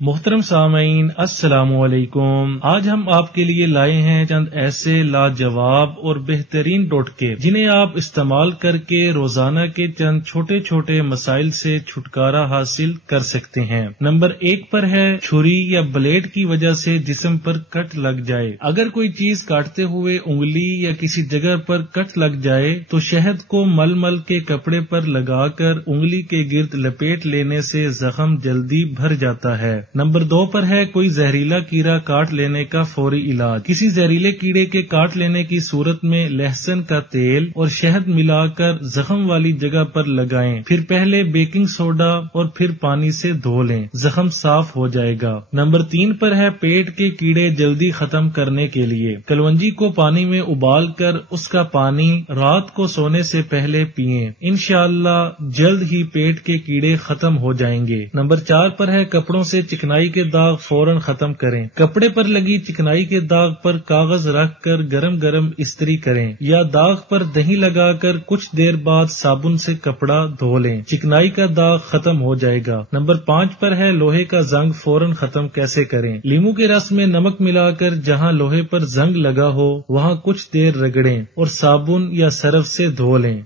محترم سامعین السلام علیکم۔ آج ہم آپ کے لیے لائے ہیں چند ایسے لاجواب اور بہترین ٹوٹکے جنہیں آپ استعمال کر کے روزانہ کے چند چھوٹے چھوٹے مسائل سے چھٹکارا حاصل کر سکتے ہیں۔ نمبر 1 پر ہے چھری یا بلیڈ کی وجہ سے جسم پر کٹ لگ جائے۔ اگر کوئی چیز کاٹتے ہوئے انگلی یا کسی جگہ پر کٹ لگ جائے تو شہد کو مل مل کے کپڑے پر لگا کر انگلی کے گرد لپیٹ لینے سے زخم جلدی بھر جاتا ہے۔ نمبر 2 پر ہے کوئی زہریلا کیڑا کاٹ لینے کا فوری علاج۔ کسی زہریلے کیڑے کے کاٹ لینے کی صورت میں لہسن کا تیل اور شہد ملا کر زخم والی جگہ پر لگائیں، پھر پہلے بیکنگ سوڈا اور پھر پانی سے دھو لیں، زخم صاف ہو جائے گا۔ نمبر 3 پر ہے پیٹ کے کیڑے جلدی ختم کرنے کے لیے کلونجی کو پانی میں ابال کر اس کا پانی رات کو سونے سے پہلے پئیں، انشاءاللہ جلد ہی پیٹ کے کیڑے ختم ہو جائیں گے۔ نمبر 4 پر ہے کپڑوں سے چکنائی کے داغ فوراً ختم کریں۔ کپڑے پر لگی چکنائی کے داغ پر کاغذ رکھ کر گرم گرم استری کریں یا داغ پر دہی لگا کر کچھ دیر بعد صابن سے کپڑا دھو لیں، چکنائی کا داغ ختم ہو جائے گا۔ نمبر 5 پر ہے لوہے کا زنگ فوراً ختم کیسے کریں۔ لیمو کے رس میں نمک ملا کر جہاں لوہے پر زنگ لگا ہو وہاں کچھ دیر رگڑیں اور صابن یا سرف سے دھو لیں۔